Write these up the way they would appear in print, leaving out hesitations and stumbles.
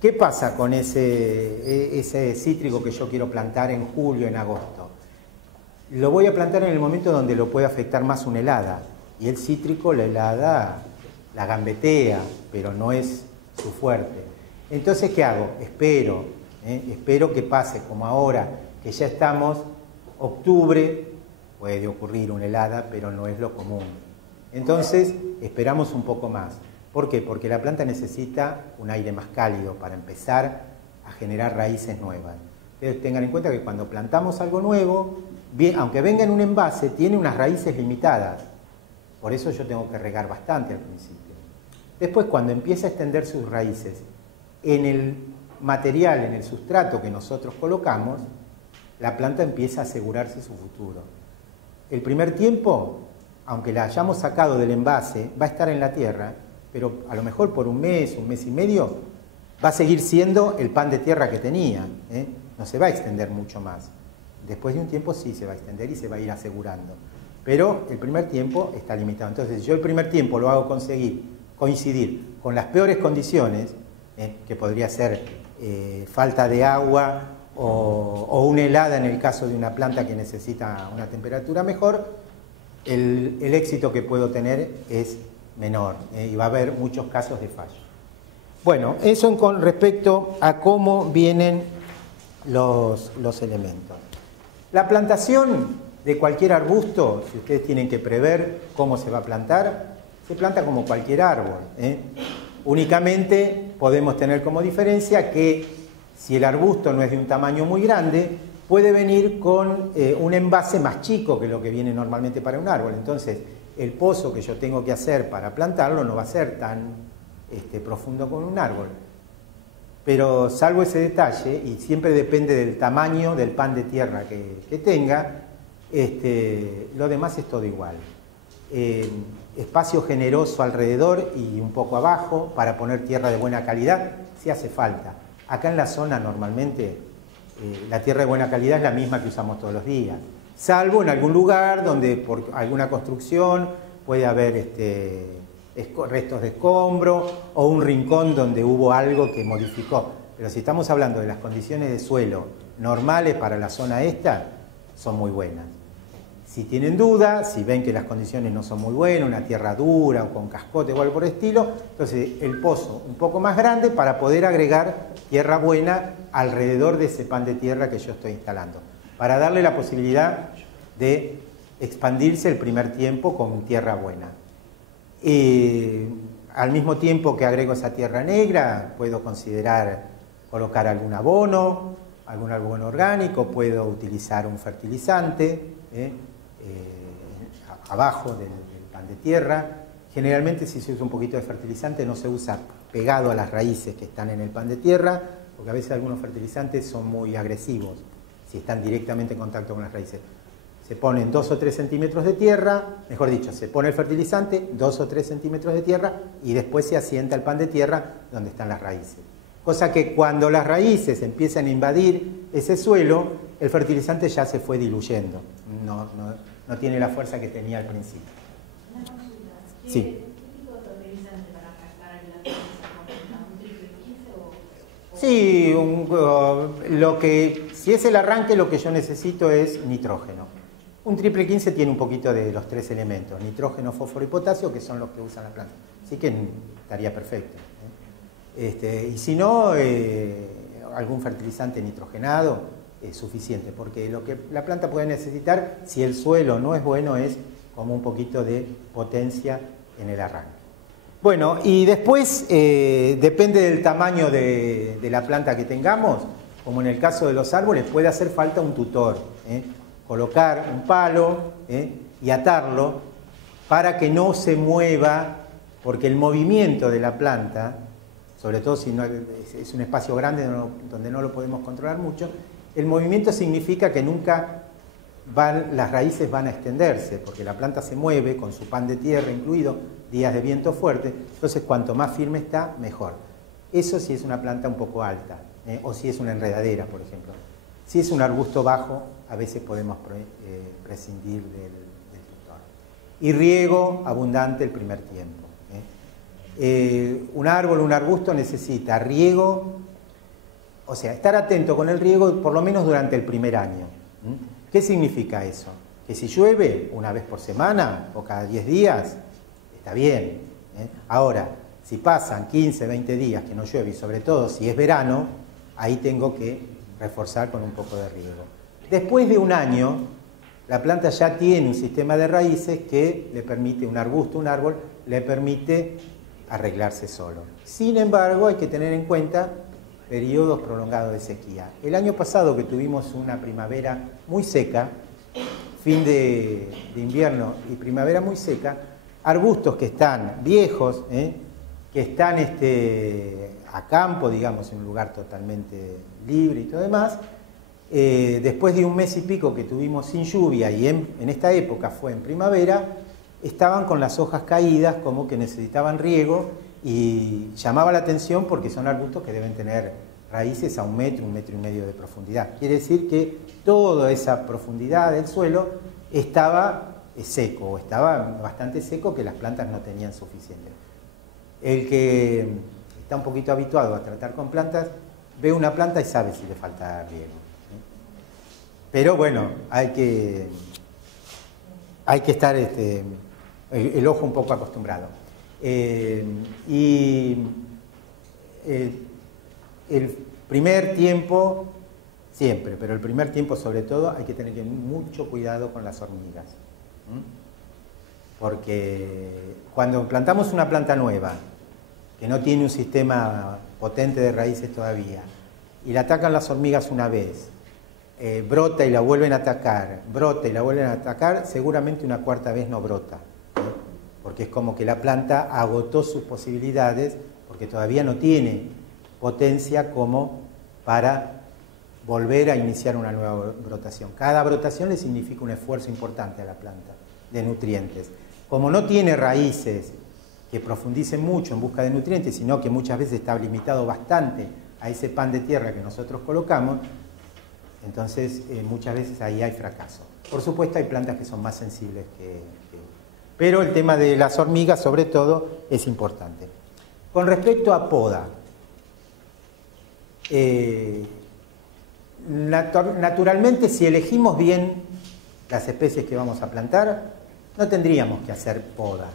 ¿Qué pasa con ese cítrico que yo quiero plantar en julio, en agosto? Lo voy a plantar en el momento donde lo puede afectar más una helada. Y el cítrico, la helada, la gambetea, pero no es su fuerte. Entonces, ¿qué hago? Espero que pase, como ahora, que ya estamos, octubre, puede ocurrir una helada, pero no es lo común. Entonces, esperamos un poco más. ¿Por qué? Porque la planta necesita un aire más cálido para empezar a generar raíces nuevas. Entonces, tengan en cuenta que cuando plantamos algo nuevo, bien, aunque venga en un envase, tiene unas raíces limitadas. Por eso yo tengo que regar bastante al principio. Después, cuando empieza a extender sus raíces en el material, en el sustrato que nosotros colocamos, la planta empieza a asegurarse su futuro. El primer tiempo, aunque la hayamos sacado del envase, va a estar en la tierra, pero a lo mejor por un mes y medio, va a seguir siendo el pan de tierra que tenía, ¿eh? No se va a extender mucho más. Después de un tiempo sí se va a extender y se va a ir asegurando. Pero el primer tiempo está limitado. Entonces, yo el primer tiempo lo hago coincidir con las peores condiciones, que podría ser falta de agua o una helada en el caso de una planta que necesita una temperatura mejor, el éxito que puedo tener es menor, y va a haber muchos casos de fallo. Bueno, eso con respecto a cómo vienen los elementos. La plantación de cualquier arbusto, si ustedes tienen que prever cómo se va a plantar, se planta como cualquier árbol, Únicamente podemos tener como diferencia que si el arbusto no es de un tamaño muy grande, puede venir con un envase más chico que lo que viene normalmente para un árbol. Entonces, el pozo que yo tengo que hacer para plantarlo no va a ser tan profundo como un árbol. Pero salvo ese detalle, y siempre depende del tamaño del pan de tierra que tenga, lo demás es todo igual. Espacio generoso alrededor y un poco abajo para poner tierra de buena calidad, si hace falta. Acá en la zona normalmente la tierra de buena calidad es la misma que usamos todos los días, salvo en algún lugar donde por alguna construcción puede haber restos de escombro o un rincón donde hubo algo que modificó. Pero si estamos hablando de las condiciones de suelo normales para la zona esta, son muy buenas. Si tienen duda, si ven que las condiciones no son muy buenas, una tierra dura o con cascote o algo por el estilo, entonces el pozo un poco más grande para poder agregar tierra buena alrededor de ese pan de tierra que yo estoy instalando, para darle la posibilidad de expandirse el primer tiempo con tierra buena. Al mismo tiempo que agrego esa tierra negra, puedo considerar colocar algún abono orgánico, puedo utilizar un fertilizante abajo del pan de tierra. Generalmente, si se usa un poquito de fertilizante, no se usa pegado a las raíces que están en el pan de tierra, porque a veces algunos fertilizantes son muy agresivos si están directamente en contacto con las raíces. Se ponen 2 o 3 centímetros de tierra, mejor dicho, se pone el fertilizante, 2 o 3 centímetros de tierra, y después se asienta el pan de tierra donde están las raíces. Cosa que cuando las raíces empiezan a invadir ese suelo, el fertilizante ya se fue diluyendo, no tiene la fuerza que tenía al principio. Una consulta. Sí. ¿Qué tipo de fertilizante para captar la raíz? ¿Un triple 15 o...? Sí, si es el arranque, lo que yo necesito es nitrógeno. Un triple 15 tiene un poquito de los 3 elementos, nitrógeno, fósforo y potasio, que son los que usan las plantas. Así que estaría perfecto. Y si no, algún fertilizante nitrogenado es suficiente, porque lo que la planta puede necesitar, si el suelo no es bueno, es como un poquito de potencia en el arranque. Bueno, y después depende del tamaño de la planta que tengamos, como en el caso de los árboles, puede hacer falta un tutor, colocar un palo y atarlo para que no se mueva, porque el movimiento de la planta, sobre todo si no es un espacio grande donde no lo podemos controlar mucho, el movimiento significa que nunca las raíces van a extenderse, porque la planta se mueve con su pan de tierra incluido, días de viento fuerte, entonces cuanto más firme está, mejor. Eso si es una planta un poco alta, o si es una enredadera, por ejemplo. Si es un arbusto bajo, a veces podemos prescindir del tutor. Y riego abundante el primer tiempo. Un árbol, un arbusto necesita riego, o sea, estar atento con el riego por lo menos durante el primer año. ¿Qué significa eso? Que si llueve una vez por semana o cada 10 días, está bien. Ahora, si pasan 15, 20 días que no llueve, y sobre todo si es verano, ahí tengo que reforzar con un poco de riego. Después de un año, la planta ya tiene un sistema de raíces que le permite, un arbusto, un árbol, le permite arreglarse solo. Sin embargo, hay que tener en cuenta periodos prolongados de sequía. El año pasado, que tuvimos una primavera muy seca, fin de invierno y primavera muy seca, arbustos que están viejos, que están a campo, digamos, en un lugar totalmente libre y todo demás, después de un mes y pico que tuvimos sin lluvia, y en esta época fue en primavera, estaban con las hojas caídas, como que necesitaban riego, y llamaba la atención porque son arbustos que deben tener raíces a 1 metro, 1,5 metros de profundidad. Quiere decir que toda esa profundidad del suelo estaba seco, o estaba bastante seco, que las plantas no tenían suficiente. El que está un poquito habituado a tratar con plantas, ve una planta y sabe si le falta riego. Pero bueno, hay que estar el ojo un poco acostumbrado. Y el primer tiempo, siempre, pero el primer tiempo sobre todo, hay que tener mucho cuidado con las hormigas. Porque cuando plantamos una planta nueva, que no tiene un sistema potente de raíces todavía, y la atacan las hormigas una vez, brota y la vuelven a atacar, brota y la vuelven a atacar, seguramente una cuarta vez no brota, porque es como que la planta agotó sus posibilidades, porque todavía no tiene potencia como para volver a iniciar una nueva brotación. Cada brotación le significa un esfuerzo importante a la planta de nutrientes. Como no tiene raíces que profundicen mucho en busca de nutrientes, sino que muchas veces está limitado bastante a ese pan de tierra que nosotros colocamos, entonces muchas veces ahí hay fracaso. Por supuesto hay plantas que son más sensibles pero el tema de las hormigas sobre todo es importante. Con respecto a poda, naturalmente si elegimos bien las especies que vamos a plantar, no tendríamos que hacer poda,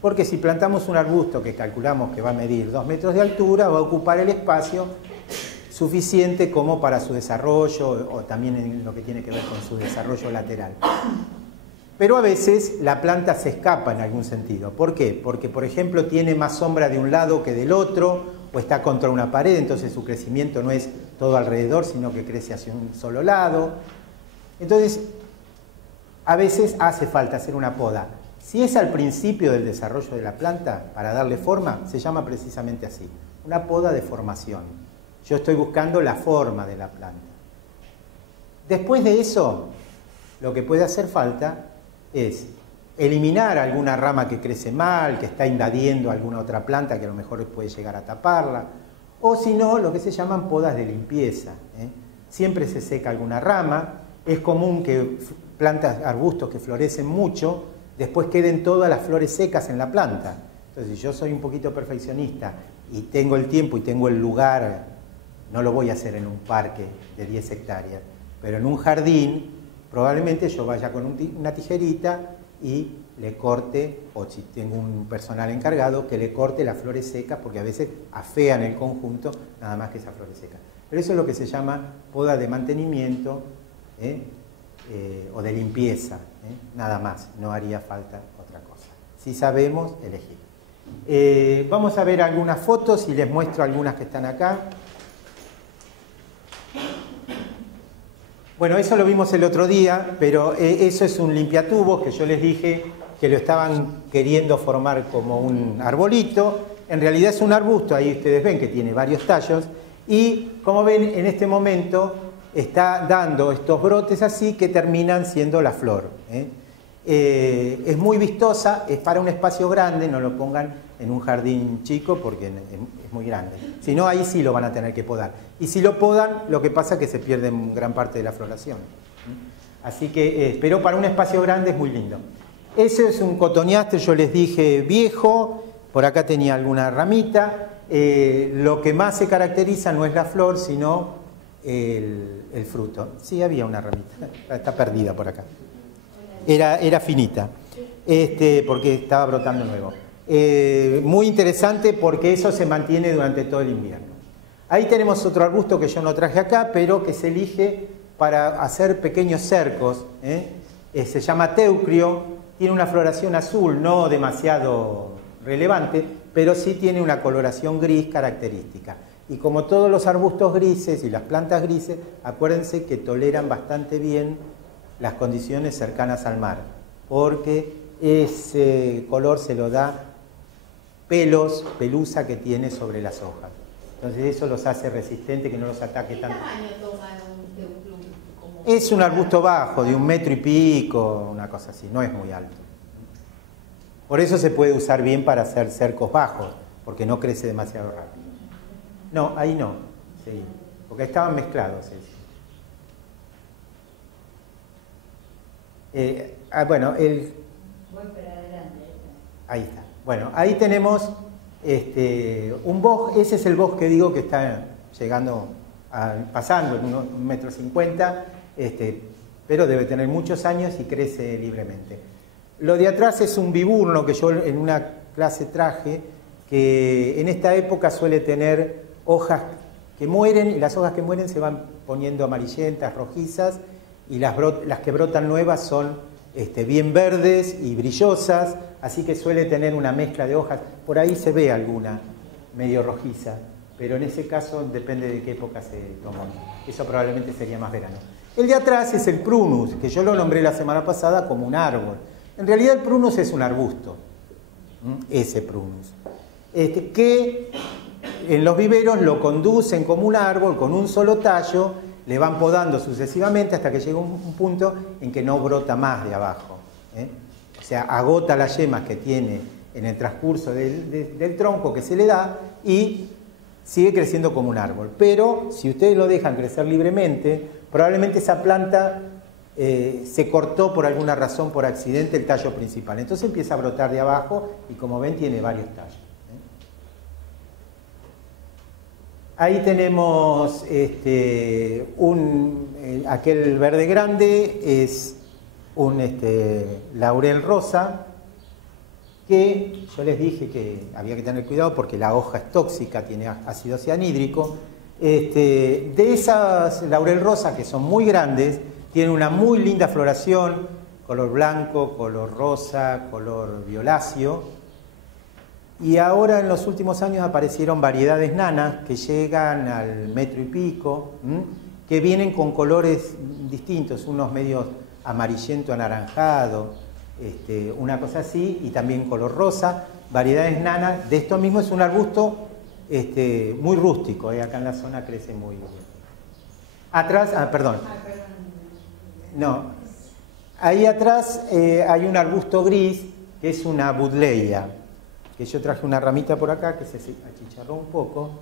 porque si plantamos un arbusto que calculamos que va a medir 2 metros de altura, va a ocupar el espacio suficiente como para su desarrollo, o también en lo que tiene que ver con su desarrollo lateral. Pero a veces la planta se escapa en algún sentido. ¿Por qué? Porque, por ejemplo, tiene más sombra de un lado que del otro, o está contra una pared, entonces su crecimiento no es todo alrededor, sino que crece hacia un solo lado. Entonces, a veces hace falta hacer una poda. Si es al principio del desarrollo de la planta, para darle forma, se llama precisamente así, una poda de formación. Yo estoy buscando la forma de la planta. Después de eso, lo que puede hacer falta es eliminar alguna rama que crece mal, que está invadiendo alguna otra planta que a lo mejor puede llegar a taparla, o si no, lo que se llaman podas de limpieza. Siempre se seca alguna rama, es común que plantas, arbustos que florecen mucho, después queden todas las flores secas en la planta. Entonces, si yo soy un poquito perfeccionista y tengo el tiempo y tengo el lugar, no lo voy a hacer en un parque de 10 hectáreas, pero en un jardín, probablemente yo vaya con una tijerita y le corte, o si tengo un personal encargado, que le corte las flores secas, porque a veces afean el conjunto nada más que esas flores secas. Pero eso es lo que se llama poda de mantenimiento o de limpieza, nada más, no haría falta otra cosa. Si sabemos elegir. Vamos a ver algunas fotos y les muestro algunas que están acá. Bueno, eso lo vimos el otro día, pero eso es un limpiatubos que yo les dije que lo estaban queriendo formar como un arbolito. En realidad es un arbusto, ahí ustedes ven que tiene varios tallos, y como ven, en este momento está dando estos brotes así que terminan siendo la flor. Es muy vistosa, es para un espacio grande, no lo pongan en un jardín chico porque es muy grande. Si no, ahí sí lo van a tener que podar. Y si lo podan, lo que pasa es que se pierde gran parte de la floración. Así que, pero para un espacio grande es muy lindo. Ese es un cotoneaster, yo les dije, viejo, Por acá tenía alguna ramita. Lo que más se caracteriza no es la flor, sino el fruto. Sí, había una ramita, está perdida por acá. Era finita, porque estaba brotando nuevo. Muy interesante porque eso se mantiene durante todo el invierno. Ahí tenemos otro arbusto que yo no traje acá, pero que se elige para hacer pequeños cercos. Se llama teucrio, tiene una floración azul, no demasiado relevante, pero sí tiene una coloración gris característica. Y como todos los arbustos grises y las plantas grises, acuérdense que toleran bastante bien las condiciones cercanas al mar, porque ese color se lo da pelusa que tiene sobre las hojas. Entonces eso los hace resistentes, que no los ataque tanto. ¿Qué tamaño toma un teucrum? Es un arbusto bajo, de 1,5 metros, una cosa así, no es muy alto. Por eso se puede usar bien para hacer cercos bajos, porque no crece demasiado rápido. No, ahí no, sí, porque estaban mezclados. Bueno, ahí está. Bueno, ahí tenemos un bosque, ese es el bosque que digo que está llegando, pasando en 1,50 metros, pero debe tener muchos años y crece libremente. Lo de atrás es un viburnum que yo en una clase traje, que en esta época suele tener hojas que mueren, y las hojas que mueren se van poniendo amarillentas, rojizas, y las que brotan nuevas son bien verdes y brillosas, así que suele tener una mezcla de hojas. Por ahí se ve alguna medio rojiza, pero en ese caso depende de qué época se tomó. Eso probablemente sería más verano. El de atrás es el prunus, que yo lo nombré la semana pasada como un árbol. En realidad el prunus es un arbusto, ese prunus, que en los viveros lo conducen como un árbol con un solo tallo, le van podando sucesivamente hasta que llega un punto en que no brota más de abajo. O sea, agota las yemas que tiene en el transcurso del tronco que se le da y sigue creciendo como un árbol. Pero si ustedes lo dejan crecer libremente, probablemente esa planta se cortó por alguna razón, por accidente, el tallo principal. Entonces empieza a brotar de abajo y, como ven, tiene varios tallos. Ahí tenemos aquel verde grande, es un laurel rosa, que yo les dije que había que tener cuidado porque la hoja es tóxica, tiene ácido cianhídrico. De esas laurel rosa, que son muy grandes, tienen una muy linda floración, color blanco, color rosa, color violáceo. Y ahora en los últimos años aparecieron variedades nanas que llegan al 1,5 metros, que vienen con colores distintos, unos medios amarillento anaranjado, una cosa así, y también color rosa, variedades nanas. De esto mismo es un arbusto muy rústico, acá en la zona crece muy bien. Atrás, no, ahí atrás hay un arbusto gris que es una Buddleia, que yo traje una ramita por acá que se achicharró un poco,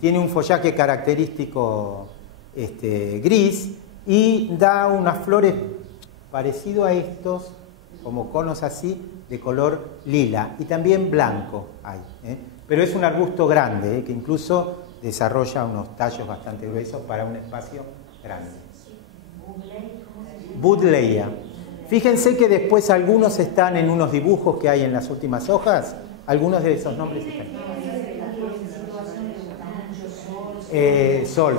tiene un follaje característico gris y da unas flores parecido a estos, como conos así, de color lila y también blanco hay, pero es un arbusto grande, que incluso desarrolla unos tallos bastante gruesos para un espacio grande. Buddleia. Fíjense que después algunos están en unos dibujos que hay en las últimas hojas. Algunos de esos nombres están. Sol.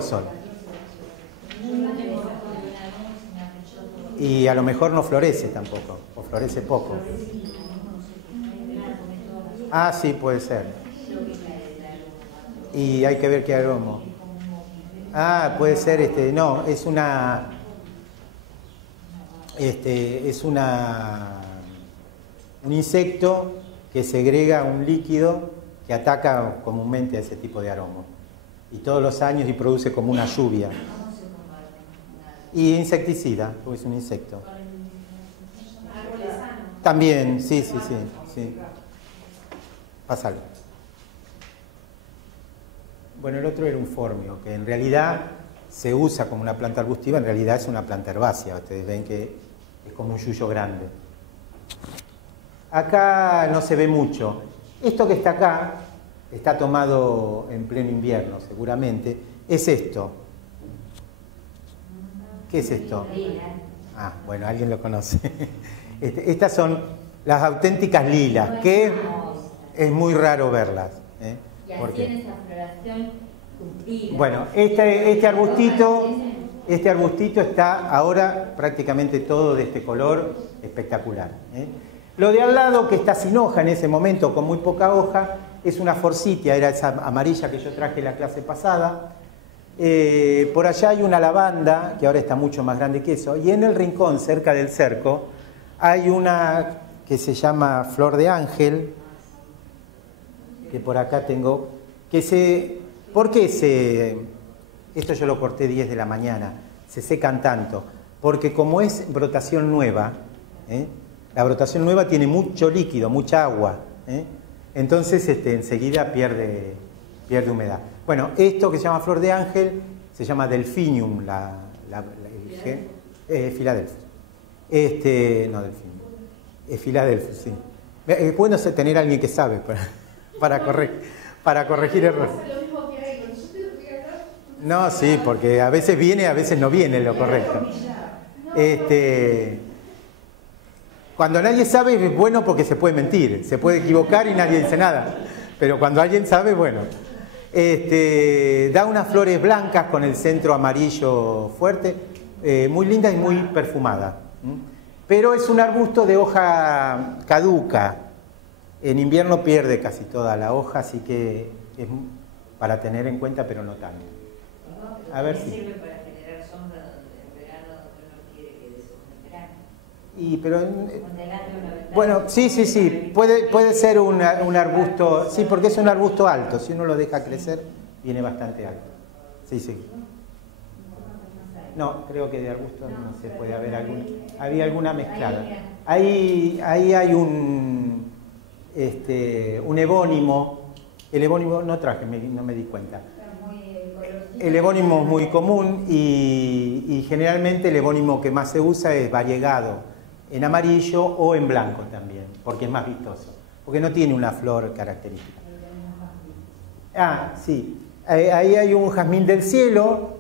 Y a lo mejor no florece tampoco, o florece poco. Ah, sí, puede ser. Y hay que ver qué aroma. Ah, puede ser, no, es un insecto que segrega un líquido que ataca comúnmente a ese tipo de aroma. Y todos los años y produce como una lluvia. Y insecticida, porque es un insecto. También, sí. Pásalo. Bueno, el otro era un formio, que en realidad se usa como una planta arbustiva, en realidad es una planta herbácea. Ustedes ven que es como un yuyo grande. Acá no se ve mucho. Esto que está acá, está tomado en pleno invierno seguramente, es esto. ¿Qué es esto? Ah, bueno, alguien lo conoce. Estas son las auténticas lilas, que es muy raro verlas. Y así en esa floración cumplida. Bueno, este arbustito está ahora prácticamente todo de este color espectacular. Lo de al lado, que está sin hoja en ese momento, con muy poca hoja, es una forsythia, era esa amarilla que yo traje la clase pasada. Por allá hay una lavanda, que ahora está mucho más grande que eso, y en el rincón, cerca del cerco, hay una que se llama flor de ángel, que por acá tengo, ¿por qué esto yo lo corté 10 de la mañana, se secan tanto? Porque como es brotación nueva, la brotación nueva tiene mucho líquido, mucha agua, entonces enseguida pierde humedad. Bueno, esto que se llama flor de ángel se llama delphinium, Philadelphus. No delphinium, es Philadelphus, sí. Es bueno tener a alguien que sabe para corregir errores. No, sí, porque a veces viene, a veces no viene lo correcto. Cuando nadie sabe es bueno porque se puede mentir, se puede equivocar y nadie dice nada. Pero cuando alguien sabe, bueno. Da unas flores blancas con el centro amarillo fuerte, muy linda y muy perfumada. Pero es un arbusto de hoja caduca. En invierno pierde casi toda la hoja, así que es para tener en cuenta, pero no tanto. A ver si sirve para generar sombra en verano donde uno quiere que dé sombra en verano. Bueno, sí, puede ser un arbusto, sí, porque es un arbusto alto, si uno lo deja crecer, viene bastante alto. Sí. No, creo que de arbusto no se puede haber había alguna mezclada. Ahí hay un evónimo, el evónimo no traje, no me di cuenta. El evónimo es muy común y generalmente el evónimo que más se usa es variegado en amarillo o en blanco también, porque es más vistoso, porque no tiene una flor característica. Ah, sí, ahí hay un jazmín del cielo,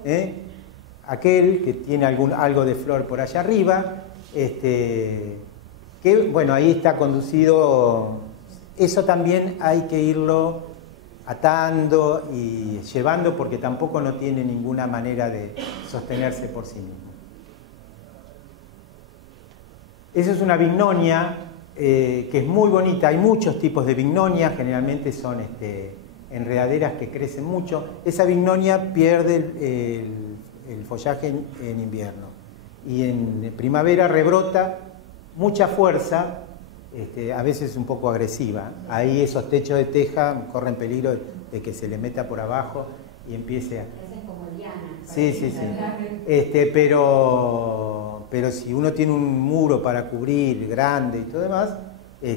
aquel que tiene algo de flor por allá arriba, que bueno, ahí está conducido, eso también hay que irlo atando y llevando porque tampoco no tiene ninguna manera de sostenerse por sí mismo. Esa es una vignonia que es muy bonita. Hay muchos tipos de vignonia, generalmente son enredaderas que crecen mucho. Esa vignonia pierde el follaje en invierno y en primavera rebrota mucha fuerza, a veces un poco agresiva. Ahí esos techos de teja corren peligro de que se le meta por abajo y empiece a... Hacen como liana. Sí. Pero si uno tiene un muro para cubrir grande y todo demás,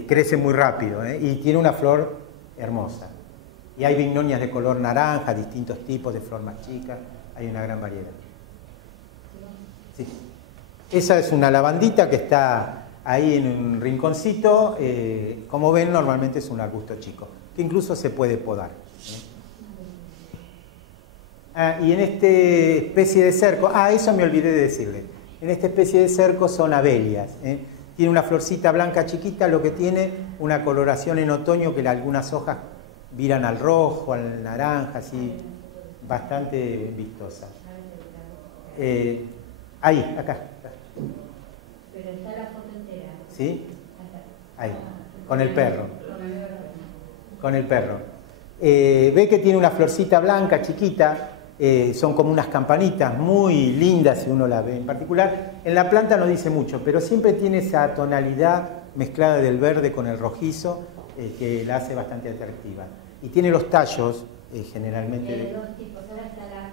crece muy rápido, y tiene una flor hermosa. Y hay vignonias de color naranja, distintos tipos de flor más chica, hay una gran variedad. Sí. Esa es una lavandita que está ahí en un rinconcito, como ven normalmente es un arbusto chico, que incluso se puede podar. Y en esta especie de cerco, eso me olvidé de decirle. En esta especie de cerco son abelias. Tiene una florcita blanca chiquita, lo que tiene una coloración en otoño que algunas hojas viran al rojo, al naranja, así, bastante vistosa. Ahí, acá. Pero está la foto entera. ¿Sí? Ahí, con el perro. Con el perro. Ve que tiene una florcita blanca chiquita. Son como unas campanitas muy lindas si uno la ve en particular. En la planta no dice mucho, pero siempre tiene esa tonalidad mezclada del verde con el rojizo que la hace bastante atractiva. Y tiene los tallos generalmente... Hay dos tipos, ahora está la...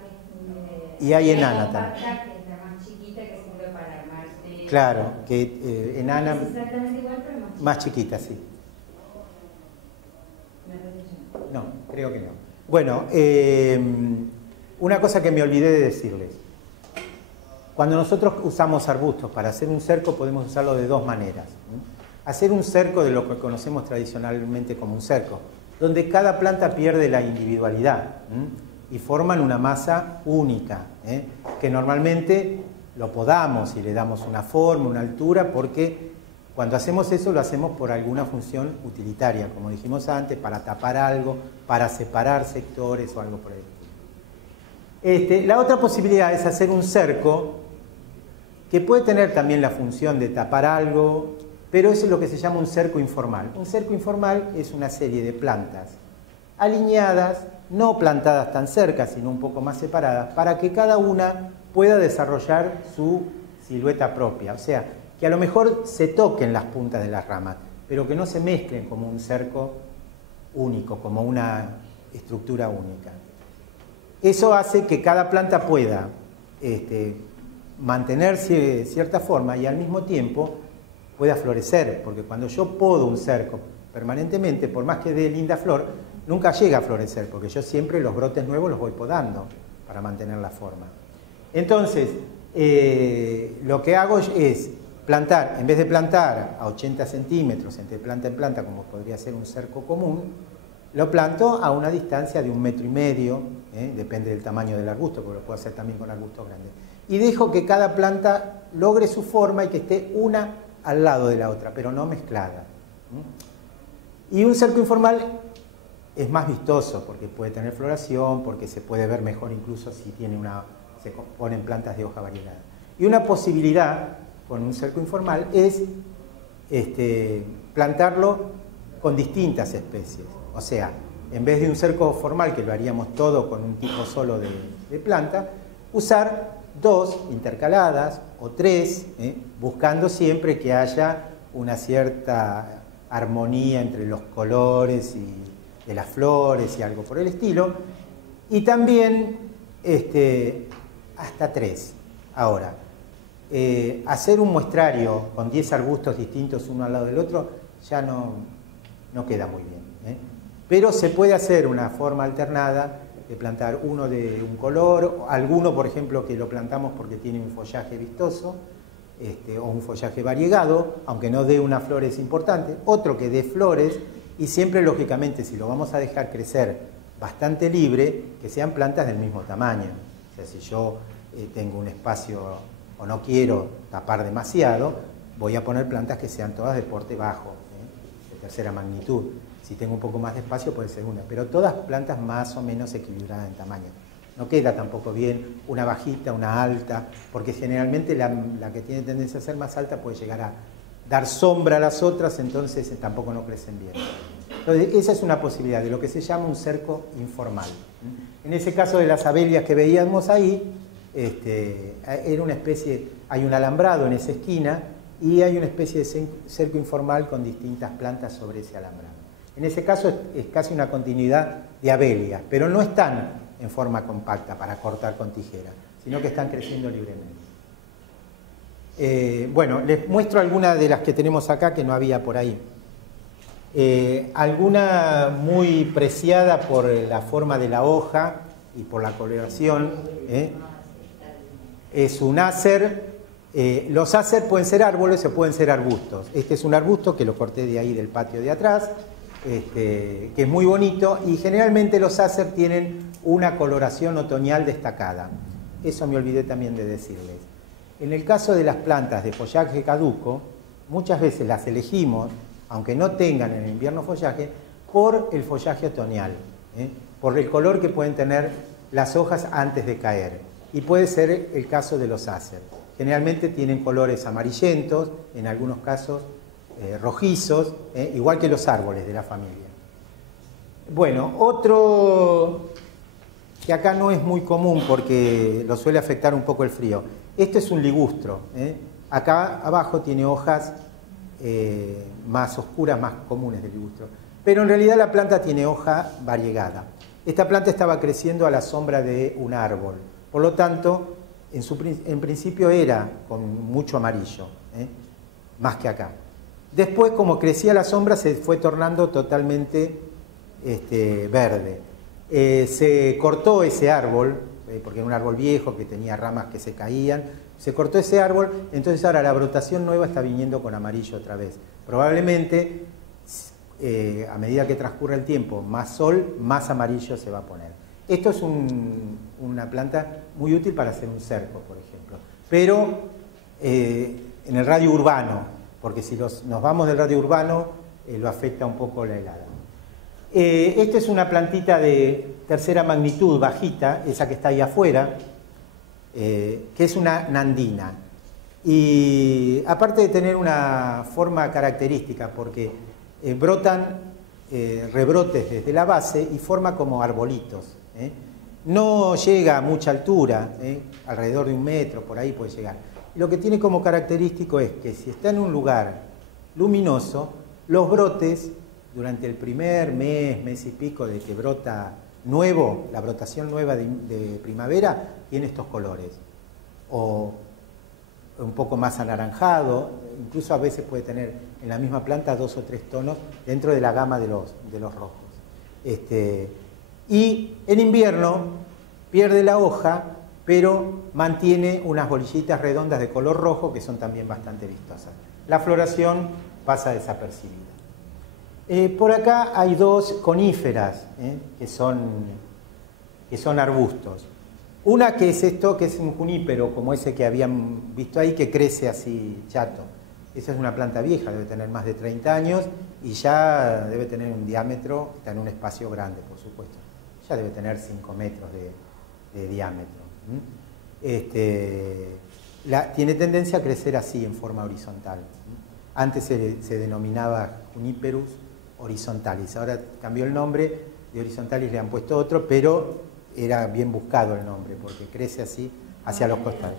y hay enana también. Que es la más chiquita que sirve para armarse... Claro, que enana... Es exactamente igual, pero más chiquita, sí. No, creo que no. Bueno, una cosa que me olvidé de decirles. Cuando nosotros usamos arbustos para hacer un cerco podemos usarlo de dos maneras. hacer un cerco de lo que conocemos tradicionalmente como un cerco, donde cada planta pierde la individualidad y forman una masa única, que normalmente lo podamos y le damos una forma, una altura, porque cuando hacemos eso lo hacemos por alguna función utilitaria, como dijimos antes, para tapar algo, para separar sectores o algo por el estilo. La otra posibilidad es hacer un cerco que puede tener también la función de tapar algo, pero eso es lo que se llama un cerco informal. Un cerco informal es una serie de plantas alineadas, no plantadas tan cerca, sino un poco más separadas, para que cada una pueda desarrollar su silueta propia. O sea, que a lo mejor se toquen las puntas de las ramas, pero que no se mezclen como un cerco único, como una estructura única. Eso hace que cada planta pueda mantener cierta forma y al mismo tiempo pueda florecer, porque cuando yo podo un cerco permanentemente, por más que dé linda flor, nunca llega a florecer, porque yo siempre los brotes nuevos los voy podando para mantener la forma. Entonces, lo que hago es plantar, en vez de plantar a 80 centímetros entre planta en planta, como podría ser un cerco común, lo planto a una distancia de 1,5 metros, depende del tamaño del arbusto, porque lo puedo hacer también con arbustos grandes. Y dejo que cada planta logre su forma y que esté una al lado de la otra, pero no mezclada. Y un cerco informal es más vistoso, porque puede tener floración, porque se puede ver mejor incluso si tiene se ponen plantas de hoja variegada. Y una posibilidad con un cerco informal es plantarlo con distintas especies. O sea, en vez de un cerco formal, que lo haríamos todo con un tipo solo de planta, usar 2 intercaladas o 3, buscando siempre que haya una cierta armonía entre los colores y de las flores y algo por el estilo. Y también hasta 3. Ahora, hacer un muestrario con 10 arbustos distintos uno al lado del otro ya no queda muy bien. Pero se puede hacer una forma alternada de plantar uno de un color, alguno por ejemplo que lo plantamos porque tiene un follaje vistoso, o un follaje variegado, aunque no dé unas flores importantes, otro que dé flores, y siempre lógicamente si lo vamos a dejar crecer bastante libre, que sean plantas del mismo tamaño. O sea, si yo tengo un espacio o no quiero tapar demasiado, voy a poner plantas que sean todas de porte bajo, de tercera magnitud. Si tengo un poco más de espacio puede ser una, pero todas plantas más o menos equilibradas en tamaño. No queda tampoco bien una bajita, una alta, porque generalmente la que tiene tendencia a ser más alta puede llegar a dar sombra a las otras, entonces tampoco no crecen bien. Entonces, esa es una posibilidad de lo que se llama un cerco informal. En ese caso de las abelias que veíamos ahí, era una especie, hay un alambrado en esa esquina y hay una especie de cerco informal con distintas plantas sobre ese alambrado. En ese caso es casi una continuidad de abelias, pero no están en forma compacta para cortar con tijera, sino que están creciendo libremente. Bueno, les muestro algunas de las que tenemos acá que no había por ahí. Alguna muy preciada por la forma de la hoja y por la coloración. Es un ácer. Los ácer pueden ser árboles o pueden ser arbustos. Este es un arbusto que lo corté de ahí del patio de atrás, que es muy bonito, y generalmente los ácer tienen una coloración otoñal destacada. Eso me olvidé también de decirles. En el caso de las plantas de follaje caduco, muchas veces las elegimos, aunque no tengan en el invierno follaje, por el follaje otoñal, por el color que pueden tener las hojas antes de caer. Y puede ser el caso de los ácer. Generalmente tienen colores amarillentos, en algunos casos rojizos, igual que los árboles de la familia. Bueno, otro que acá no es muy común porque lo suele afectar un poco el frío. Este es un ligustro. Acá abajo tiene hojas más oscuras, más comunes del ligustro. Pero en realidad la planta tiene hoja variegada. Esta planta estaba creciendo a la sombra de un árbol. Por lo tanto, en principio era con mucho amarillo, más que acá. Después, como crecía la sombra, se fue tornando totalmente verde. Se cortó ese árbol, porque era un árbol viejo que tenía ramas que se caían. Se cortó ese árbol, entonces ahora la brotación nueva está viniendo con amarillo otra vez. Probablemente, a medida que transcurre el tiempo, más sol, más amarillo se va a poner. Esto es una planta muy útil para hacer un cerco, por ejemplo. Pero en el radio urbano, porque si nos vamos del radio urbano, lo afecta un poco la helada. Esta es una plantita de tercera magnitud, bajita, esa que está ahí afuera, que es una nandina. Y aparte de tener una forma característica, porque brotan rebrotes desde la base y forma como arbolitos. No llega a mucha altura, alrededor de 1 metro, por ahí puede llegar. Y lo que tiene como característico es que si está en un lugar luminoso, los brotes, durante el primer mes y pico de que brota nuevo, la brotación nueva de primavera, tiene estos colores. O un poco más anaranjado, incluso a veces puede tener en la misma planta 2 o 3 tonos dentro de la gama de los rojos. Y en invierno pierde la hoja, pero mantiene unas bolillitas redondas de color rojo que son también bastante vistosas. La floración pasa desapercibida. Por acá hay 2 coníferas que son arbustos. Una que es esto, que es un junípero, como ese que habían visto ahí, que crece así chato. Esa es una planta vieja, debe tener más de 30 años y ya debe tener un diámetro, está en un espacio grande, por supuesto. Ya debe tener 5 metros de diámetro. Tiene tendencia a crecer así, en forma horizontal. Antes se denominaba Juniperus horizontalis, ahora cambió el nombre, de horizontalis le han puesto otro, pero era bien buscado el nombre, porque crece así hacia los costados.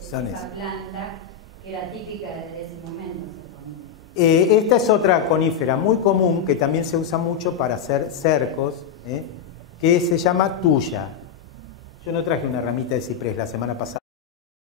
Son esa planta que era típica de ese momento. Esta es otra conífera muy común que también se usa mucho para hacer cercos, que se llama tuya. Yo no traje una ramita de ciprés la semana pasada.